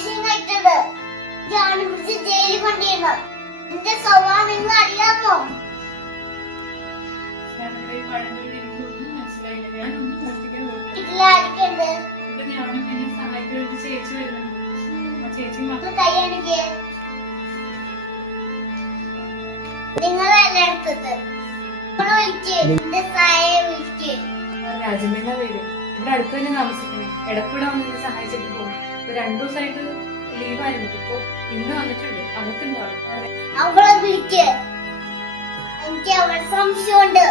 ദേഷ്യം കഴിച്ചത് ജാണ് പിടിച്ച് ജയിലിൽ കൊണ്ടിരുന്നു. എന്റെ സ്വഭാവം നിങ്ങൾ അറിയാമോ? നിങ്ങളല്ലേ എടുത്തത്? രാജമ്മേന്റെ വീട് ഇവിടെ അടുത്ത് തന്നെ താമസിക്കണേ. എടപ്പിടെ വന്ന് സഹായിച്ചിട്ട് പോകും. ഇപ്പൊ 2 ദിവസമായിട്ട് ലീവായിരുന്നു. ഇപ്പൊ ഇന്ന് വന്നിട്ടുണ്ട്. അകത്തുണ്ടാവും. അവളെ വിളിക്ക്. എനിക്ക് അവളെ സംശയമുണ്ട്.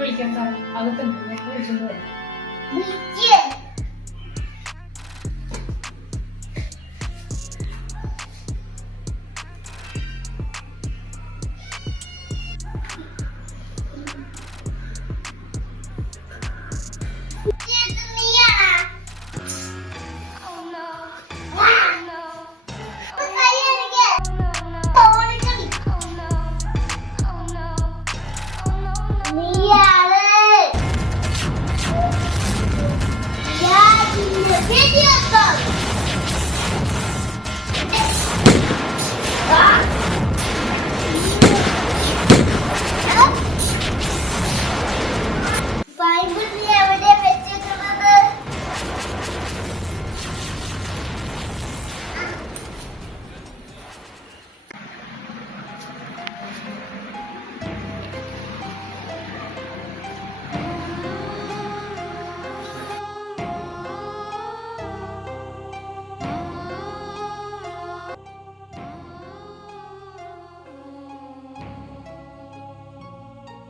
വിളിക്കാൻ സാർ അകത്തുണ്ട്. വിളിച്ചിട്ട് വരാം. വിളിക്ക്. Video call.